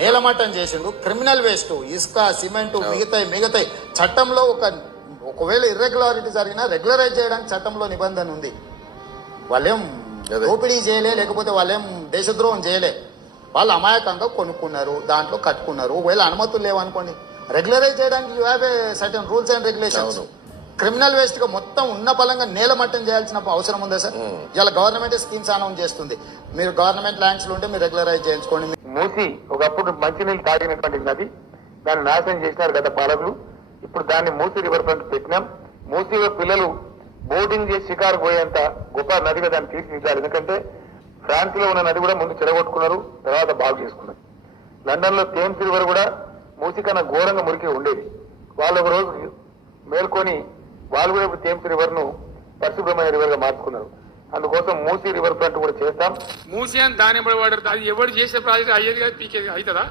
నేలమట్టం చేసిండు. Criminal waste, ఇసుక, సిమెంటు, మిగతాయి చట్టంలో ఒకవేళ ఇర్రెగ్యులారిటీ జరిగినా రెగ్యులరైజ్ చేయడానికి చట్టంలో నిబంధన ఉంది. వాళ్ళేం దోపిడీ చేయలే, లేకపోతే వాళ్ళేం దేశద్రోహం చేయలే. వాళ్ళు అమాయకంగా కొనుక్కున్నారు, దాంట్లో కట్టుకున్నారు. ఒకవేళ అనుమతులు లేవనుకోండి, రెగ్యులరైజ్ చేయడానికి you have a certain rules and regulations. Criminal waste గా మొత్తం ఉన్న పలంగా నేలమట్టం చేయాల్సిన అవసరం ఉందా సార్? ఇలా గవర్నమెంట్ స్కీమ్స్ అనౌన్స్ చేస్తుంది, మీరు గవర్నమెంట్ ల్యాండ్స్ లో ఉంటే మీరు రెగ్యులరైజ్ చేయించుకోండి. మూసి ఒకప్పుడు మంచినీళ్ళు తాగినటువంటి నది, దాన్ని నాశనం చేసినారు గత పాలకులు. ఇప్పుడు దాన్ని మూసి రివర్ ఫ్రంట్ పెట్టినాం. మూసిలో పిల్లలు బోటింగ్ చేసి షికారు పోయేంత గొప్ప నదిగా దాన్ని తీర్చిదిద్దాలి. ఎందుకంటే ఫ్రాన్స్ లో ఉన్న నది కూడా ముందు చెడగొట్టుకున్నారు, తర్వాత బాగు చేసుకున్నారు. లండన్ లో థేమ్స్ రివర్ కూడా మూసి కన్నా ఘోరంగా మురికి ఉండేది. వాళ్ళు ఒక రోజు మేల్కొని వాళ్ళు కూడా ఇప్పుడు థేమ్స్ రివర్ ను పరిశుభ్రమైన రివర్ గా మార్చుకున్నారు. అందుకోసం మూసి రివర్ ఫ్రంట్ కూడా చేస్తాం. మూసి అని దాని వాడరు, అది ఎవరు చేసే ప్రాజెక్ట్ అయ్యేది కాదు, పీకేది అవుతుందా?